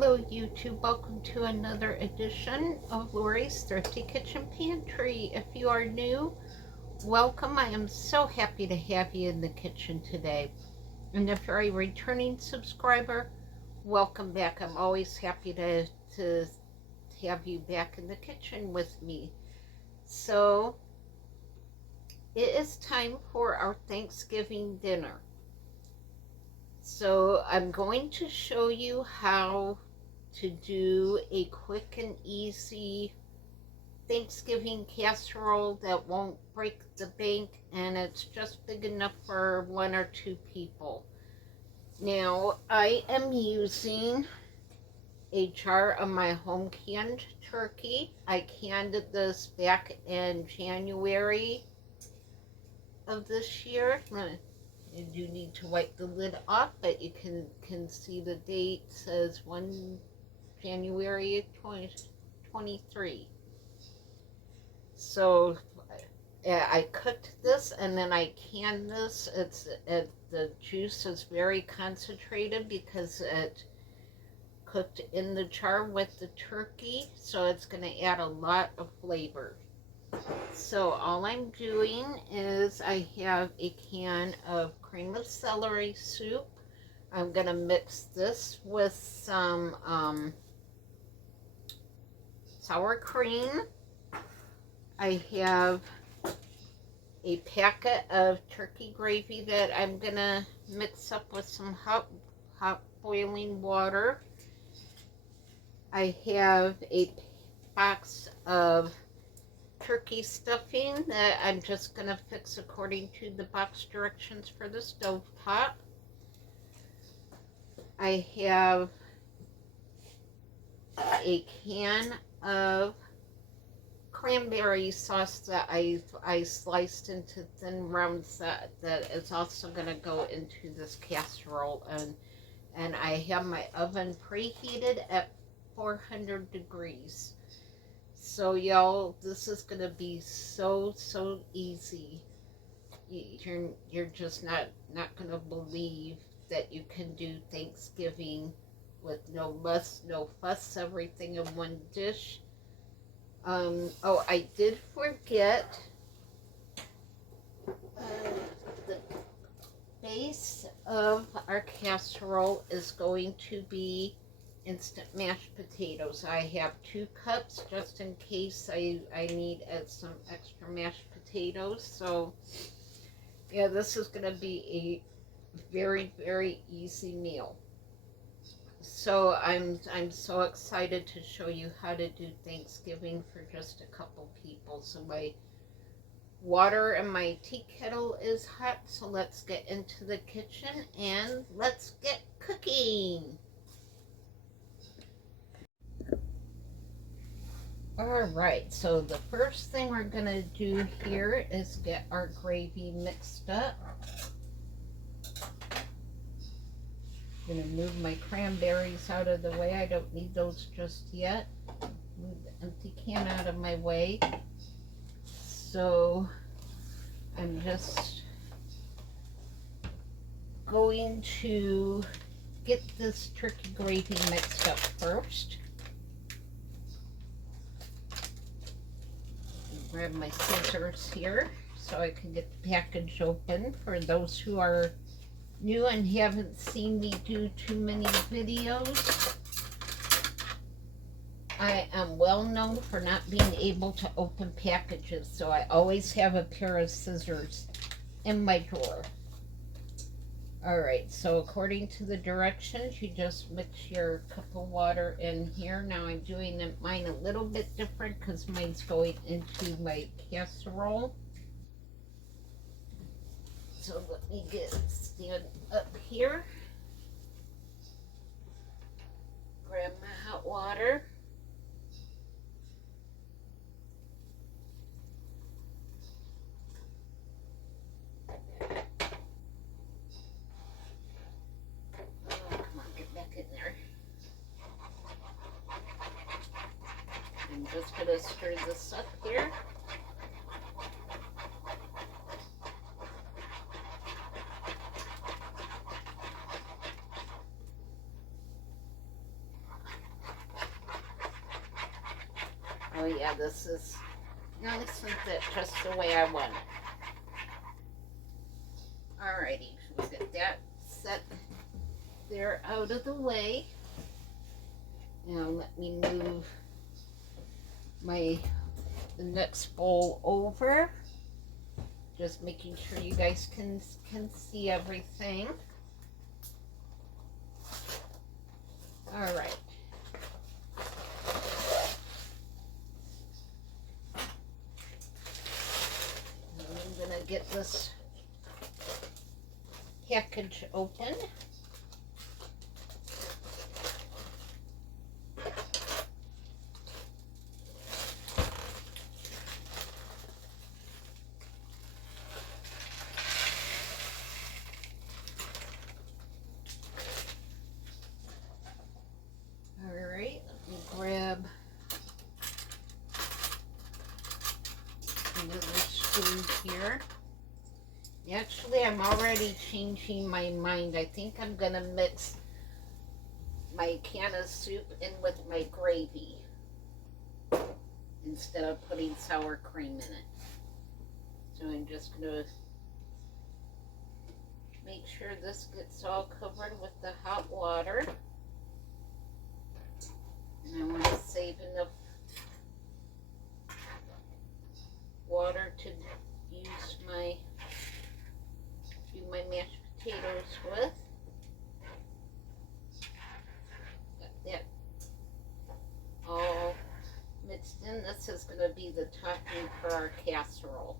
Hello YouTube, welcome to another edition of Lori's Thrifty Kitchen Pantry. If you are new, welcome. I am so happy to have you in the kitchen today. And if you're a returning subscriber, welcome back. I'm always happy to have you back in the kitchen with me. So, it is time for our Thanksgiving dinner. So I'm going to show you how to do a quick and easy Thanksgiving casserole that won't break the bank, and it's just big enough for 1 or 2 people. Now I am using a jar of my home canned turkey. I canned this back in January of this year. You do need to wipe the lid off, but you can see the date says 1 January 2023. So I cooked this and then I canned this. The juice is very concentrated because it cooked in the jar with the turkey, so it's going to add a lot of flavor. So all I'm doing is I have a can of cream of celery soup. I'm going to mix this with some sour cream. I have a packet of turkey gravy that I'm going to mix up with some hot boiling water. I have a box of turkey stuffing that I'm just going to fix according to the box directions for the stovetop. I have a can of cranberry sauce that I sliced into thin rounds that is also going to go into this casserole, and I have my oven preheated at 400 degrees. So y'all, this is going to be so easy. You're just not going to believe that you can do Thanksgiving with no muss, no fuss, everything in one dish. Oh, I did forget the base of our casserole is going to be instant mashed potatoes. I have 2 cups just in case I need some extra mashed potatoes. So yeah, this is going to be a very easy meal. So I'm so excited to show you how to do Thanksgiving for just a couple people. So my water in my tea kettle is hot, so let's get into the kitchen and let's get cooking. Alright, so the first thing we're going to do here is get our gravy mixed up. I'm going to move my cranberries out of the way. I don't need those just yet. Move the empty can out of my way. So I'm just going to get this turkey gravy mixed up first. Grab my scissors here so I can get the package open. For those who are new and haven't seen me do too many videos, I am well known for not being able to open packages, so I always have a pair of scissors in my drawer. Alright, so according to the directions, you just mix your cup of water in here. Now I'm doing mine a little bit different because mine's going into my casserole. So let me stand up here, grab my hot water. Oh, come on, get back in there. I'm just going to stir this up here. yeah, this is nice and thick, just the way I want it. Alrighty, we'll get that set there out of the way. Now let me move the next bowl over. Just making sure you guys can see everything. Alright. I'm gonna get this package open. Alright, let me grab another spoon here. Actually, I'm already changing my mind. I think I'm gonna mix my can of soup in with my gravy instead of putting sour cream in it. So I'm just gonna make sure this gets all covered with the hot water. And I want to save enough water to use do my mashed potatoes with. Got that all mixed in. This is going to be the topping for our casserole.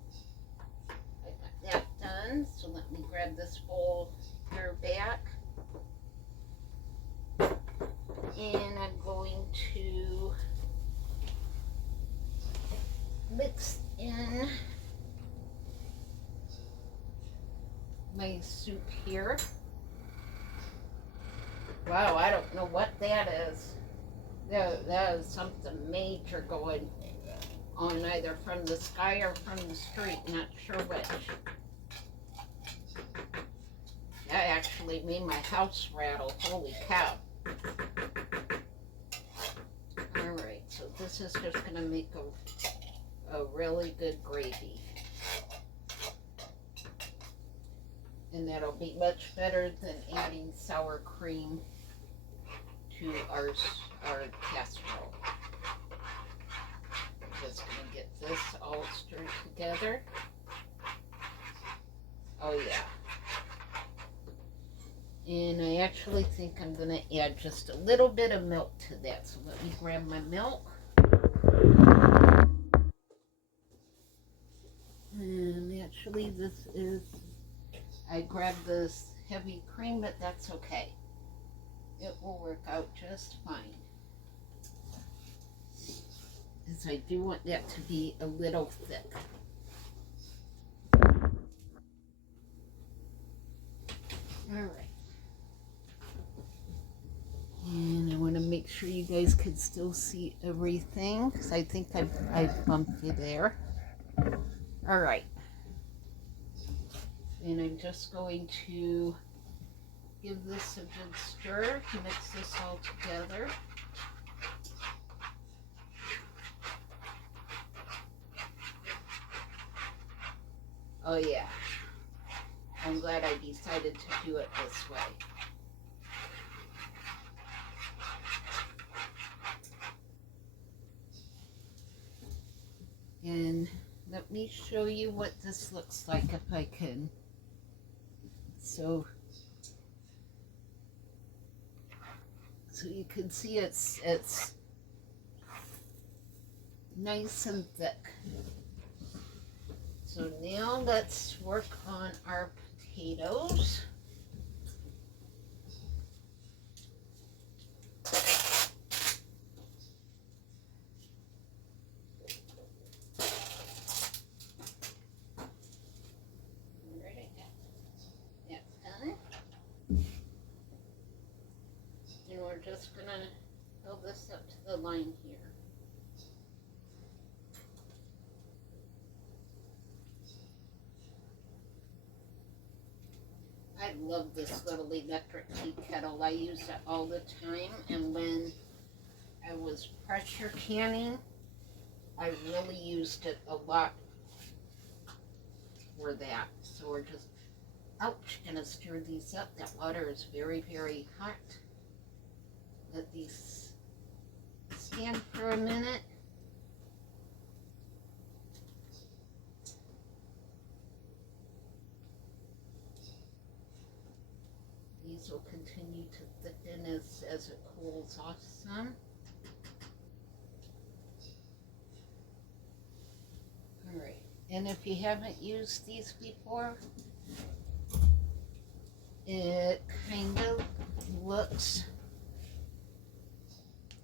I got that done, so let me grab this bowl here back. And I'm going to mix in my soup here. Wow, I don't know what that is. That is something major going on, either from the sky or from the street, not sure which. That actually made my house rattle, holy cow. Alright, so this is just going to make a really good gravy. And that'll be much better than adding sour cream to our casserole. Just going to get this all stirred together. Oh yeah. And I actually think I'm going to add just a little bit of milk to that. So let me grab my milk. And actually I grabbed this heavy cream, but that's okay. It will work out just fine. Because I do want that to be a little thick. Alright. And I want to make sure you guys can still see everything, because I think I bumped you there. Alright. And I'm just going to give this a good stir, mix this all together. Oh yeah. I'm glad I decided to do it this way. And let me show you what this looks like if I can. So you can see it's nice and thick. So now let's work on our potatoes. We're just going to fill this up to the line here. I love this little electric tea kettle. I use it all the time, and when I was pressure canning, I really used it a lot for that. So we're just, ouch, gonna stir these up. That water is very, very hot. Let these stand for a minute. These will continue to thicken as it cools off some. Alright, and if you haven't used these before, it kind of looks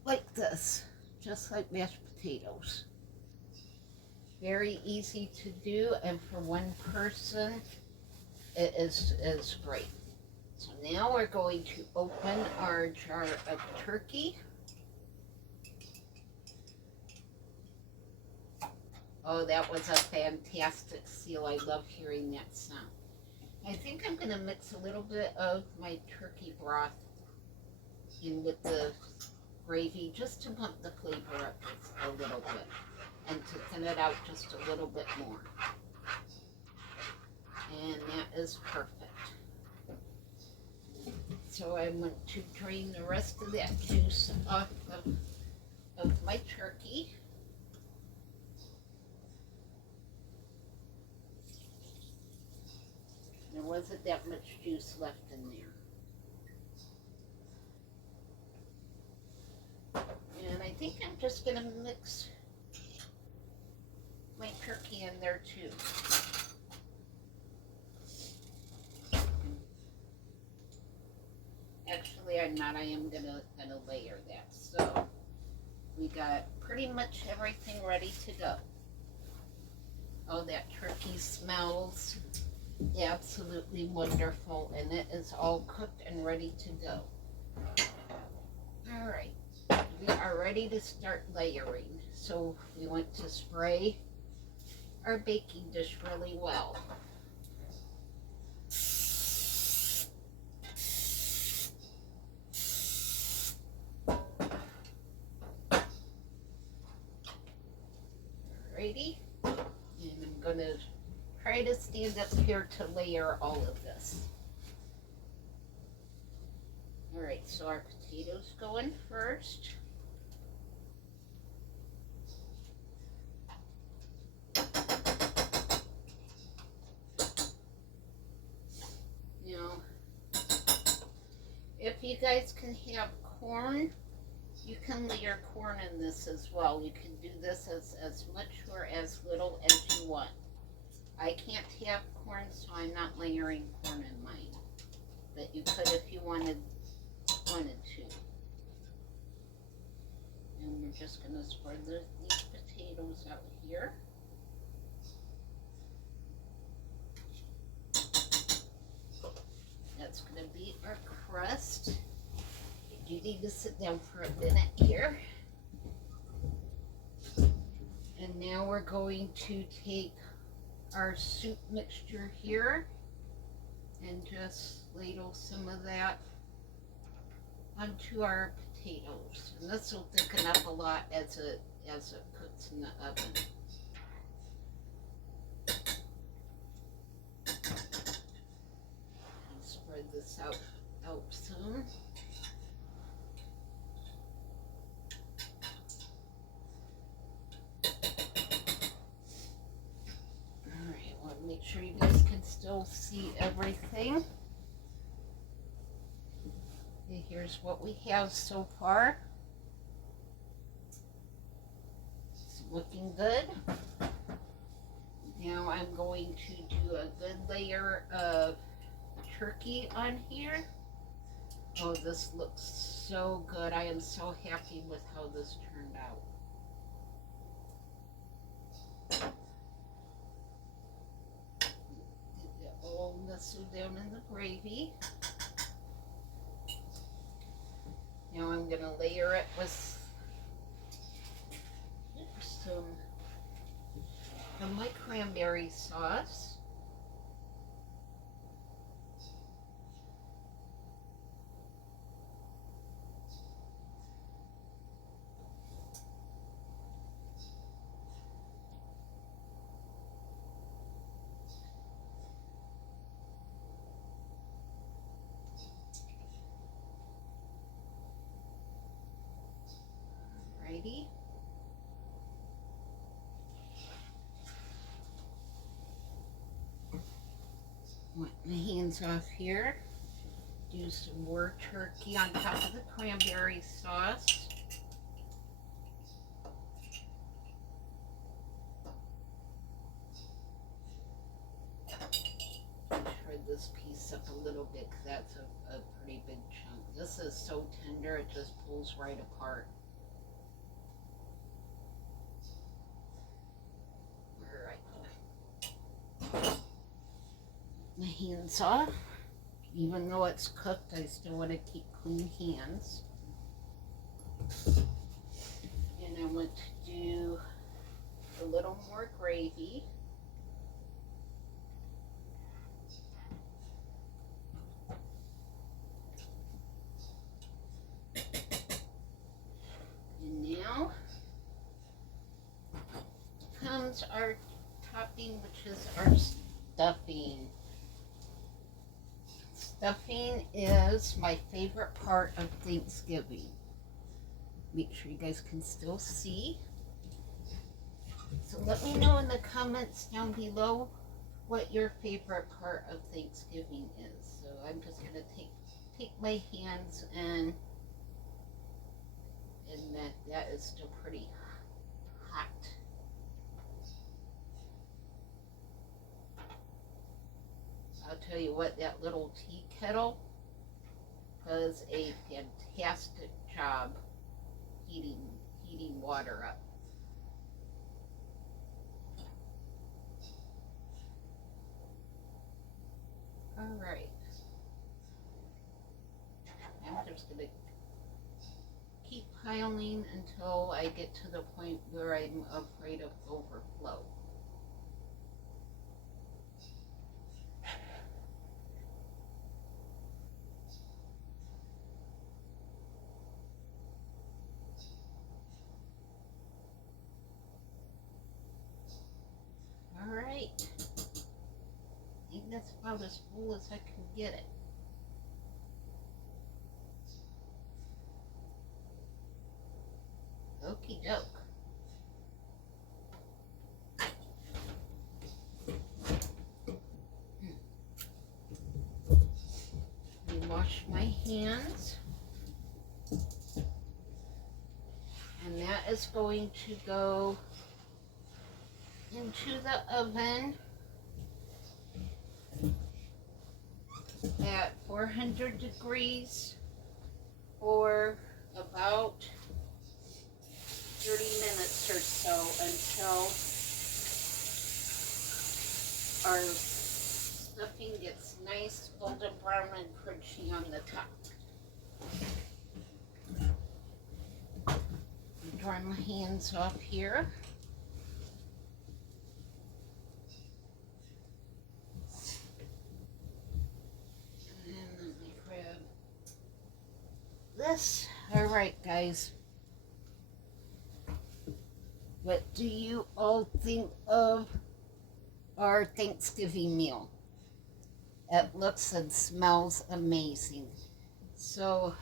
like this, just like mashed potatoes. Very easy to do, and for one person, it is great. So now we're going to open our jar of turkey. Oh, that was a fantastic seal. I love hearing that sound. I think I'm going to mix a little bit of my turkey broth in with the gravy just to bump the flavor up a little bit and to thin it out just a little bit more. And that is perfect. So I want to drain the rest of that juice off of my turkey. There wasn't that much juice left in there. And I think I'm just going to mix my turkey in there too. Actually, I'm not. I am gonna layer that. So we got pretty much everything ready to go. Oh, that turkey smells absolutely wonderful, and it is all cooked and ready to go. All right, we are ready to start layering. So we want to spray our baking dish really well. Alrighty, and I'm gonna try to stand up here to layer all of this. Alright, so our potatoes go in first. Now, if you guys can have corn, you can layer corn in this as well. You can do this as much or as little as you want. I can't have corn, so I'm not layering corn in mine. But you could if you wanted to. And we're just going to spread these potatoes out here. That's going to be our crust. You need to sit down for a minute here. And now we're going to take our soup mixture here and just ladle some of that onto our potatoes. And this will thicken up a lot as it cooks in the oven. And spread this out some. Make sure you guys can still see everything. Okay, here's what we have so far. It's looking good. Now I'm going to do a good layer of turkey on here. Oh, this looks so good. I am so happy with how this turned out. All nestled down in the gravy. Now I'm going to layer it with some of my cranberry sauce. Alrighty. Wipe my hands off here. Do some more turkey on top of the cranberry sauce. Shred this piece up a little bit because that's a pretty big chunk. This is so tender it just pulls right apart. Alright. My hands off. Even though it's cooked, I still want to keep clean hands. And I want to do a little more gravy. And now comes our topping, which is our stuffing. Stuffing is my favorite part of Thanksgiving. Make sure you guys can still see. So let me know in the comments down below what your favorite part of Thanksgiving is. So I'm just going to take my hands and that is still pretty hot. I'll tell you what, that little tea kettle does a fantastic job heating water up. All right. I'm just going to keep piling until I get to the point where I'm afraid of overflow. All right. I think that's about as full as I can get it. Okie doke. Wash my hands. And that is going to go into the oven at 400 degrees for about 30 minutes or so until our stuffing gets nice golden brown and crunchy on the top. Dry my hands off here. And then let me grab this. All right, guys. What do you all think of our Thanksgiving meal? It looks and smells amazing. So,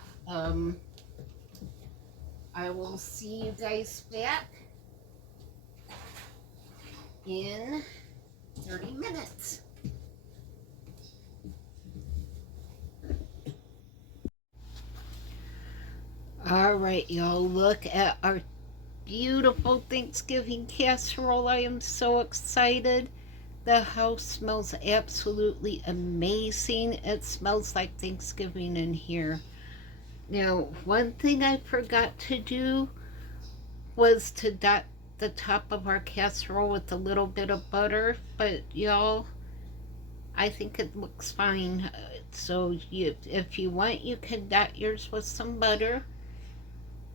I will see you guys back in 30 minutes. All right, y'all, look at our beautiful Thanksgiving casserole. I am so excited. The house smells absolutely amazing. It smells like Thanksgiving in here. Now, one thing I forgot to do was to dot the top of our casserole with a little bit of butter, but y'all, I think it looks fine. So if you want, you can dot yours with some butter.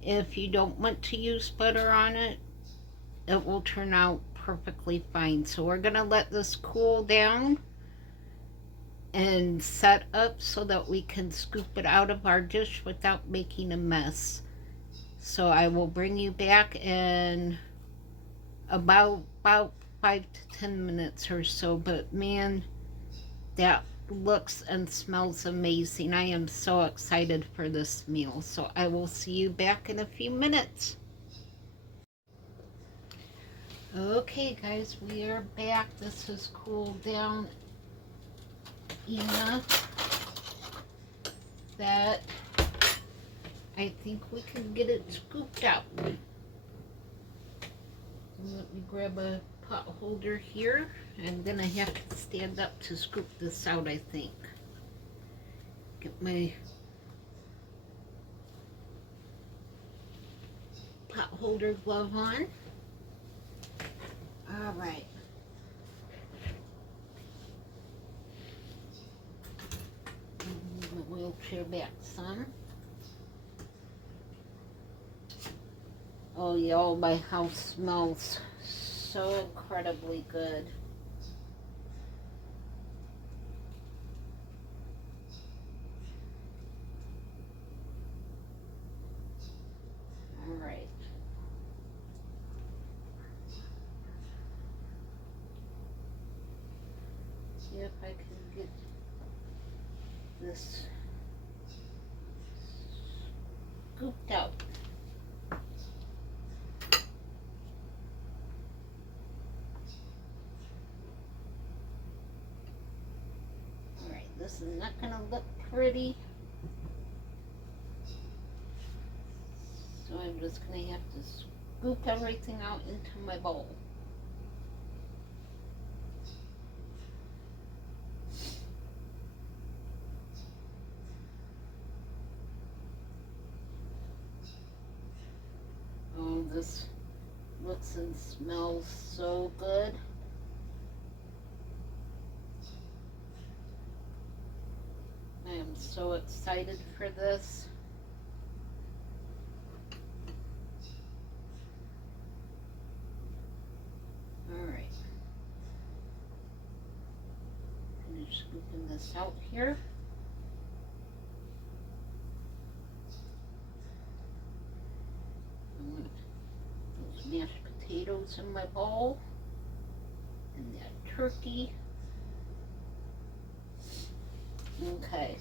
If you don't want to use butter on it, it will turn out perfectly fine. So we're gonna let this cool down and set up so that we can scoop it out of our dish without making a mess. So I will bring you back in about 5 to 10 minutes or so. But man, that looks and smells amazing. I am so excited for this meal. So I will see you back in a few minutes. Okay, guys, we are back. This has cooled down enough that I think we can get it scooped out. Let me grab a pot holder here. I'm gonna have to stand up to scoop this out, I think. Get my pot holder glove on. All right. Move my wheelchair back some. Oh yeah, oh, my house smells so incredibly good. All right. See if I can get this scooped out. Alright, this is not going to look pretty. So I'm just going to have to scoop everything out into my bowl. Oh, this looks and smells so good. I am so excited for this. Alright. Finish scooping this out here. I want those mashed potatoes in my bowl. And that turkey. Okay.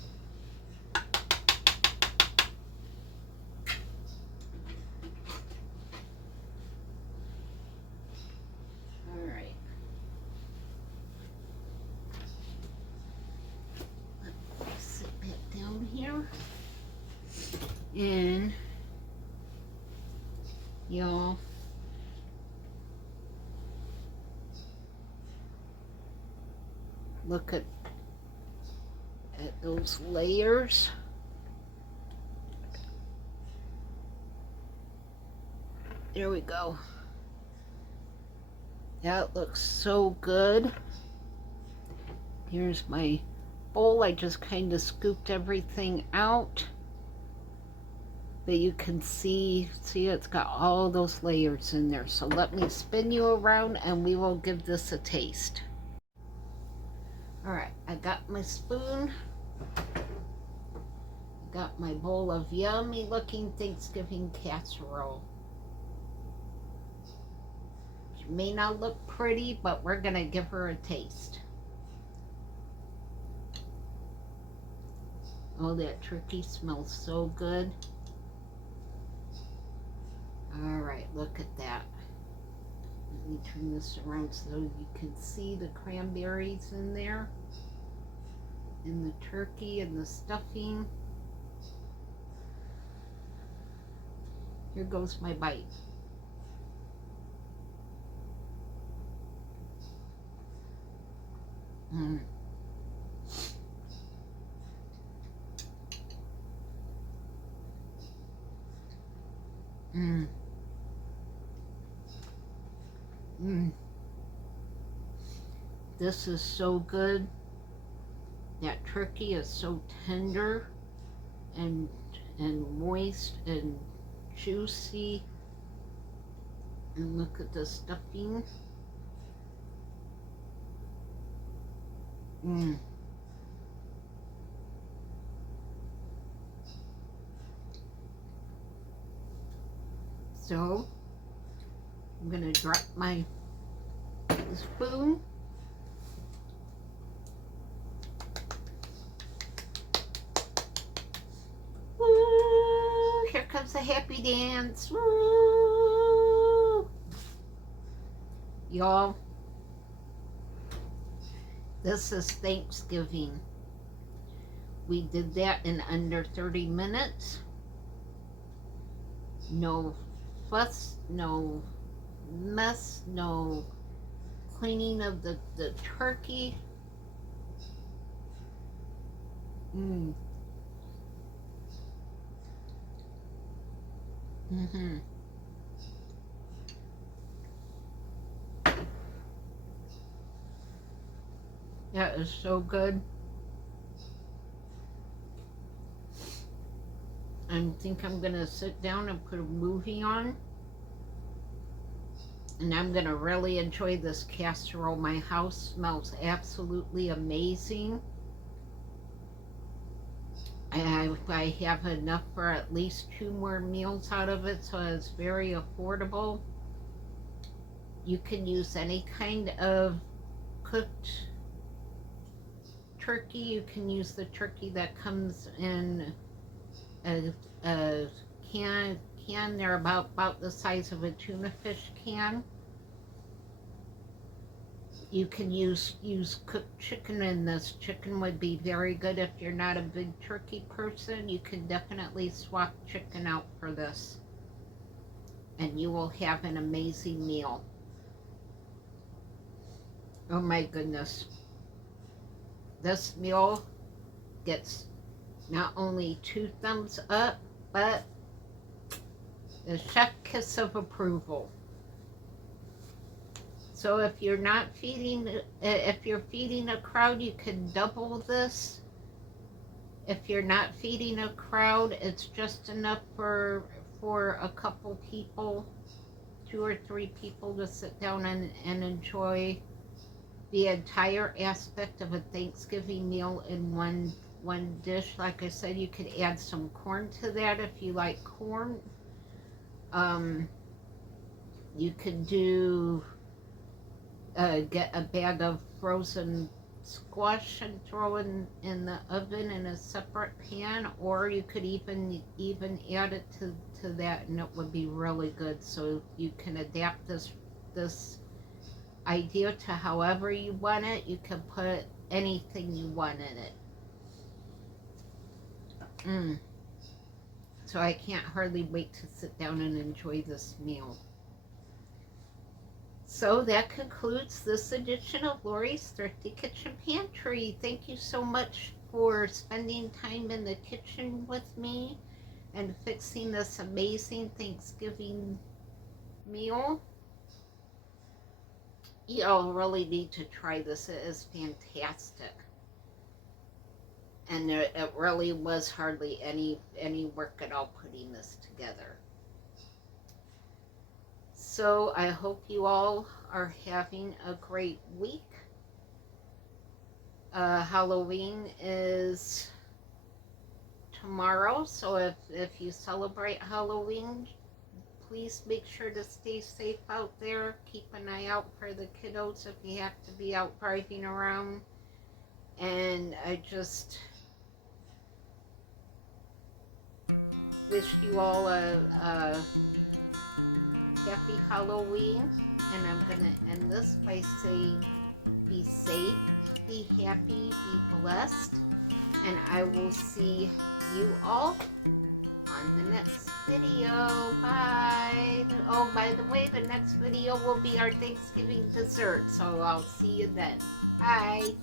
All right. Let me sit back down here. And y'all, look at those layers. There we go. That looks so good. Here's my bowl. I just kind of scooped everything out. But you can see it's got all those layers in there. So let me spin you around and we will give this a taste. All right, I got my spoon. Got my bowl of yummy looking Thanksgiving casserole. She may not look pretty, but we're gonna give her a taste. Oh, that turkey smells so good. All right, look at that. Let me turn this around so you can see the cranberries in there, and the turkey and the stuffing. Here goes my bite. Mm. Mm. Mm. This is so good. That turkey is so tender and moist and juicy. And look at the stuffing. Mm. So I'm gonna drop my spoon. Woo! Here comes the happy dance. Woo! Y'all, this is Thanksgiving. We did that in under 30 minutes. No fuss, no mess, no cleaning of the turkey. Mm. Mm-hmm. That is so good. I think I'm gonna sit down and put a movie on, and I'm gonna really enjoy this casserole. My house smells absolutely amazing. I have enough for at least 2 more meals out of it, so it's very affordable. You can use any kind of cooked turkey. You can use the turkey that comes in a can. They're about the size of a tuna fish can. You can use cooked chicken in this. Chicken would be very good if you're not a big turkey person. You can definitely swap chicken out for this, and you will have an amazing meal. Oh my goodness. This meal gets not only 2 thumbs up, but the chef kiss of approval. So if you're not feeding, if you're feeding a crowd, you can double this. If you're not feeding a crowd, it's just enough for a couple people, 2 or 3 people to sit down and enjoy the entire aspect of a Thanksgiving meal in one dish. Like I said, you could add some corn to that if you like corn. You could do get a bag of frozen squash and throw in the oven in a separate pan, or you could even add it to that, and it would be really good. So you can adapt this idea to however you want it. You can put anything you want in it. So I can't hardly wait to sit down and enjoy this meal. So that concludes this edition of Lori's Thrifty Kitchen Pantry. Thank you so much for spending time in the kitchen with me and fixing this amazing Thanksgiving meal. You'll really need to try this. It is fantastic. And it really was hardly any work at all putting this together. So I hope you all are having a great week. Halloween is tomorrow, so if you celebrate Halloween, please make sure to stay safe out there. Keep an eye out for the kiddos if you have to be out driving around. And I just wish you all a happy Halloween. And I'm going to end this by saying be safe, be happy, be blessed. And I will see you all on the next video. Bye. Oh, by the way, the next video will be our Thanksgiving dessert. So I'll see you then. Bye.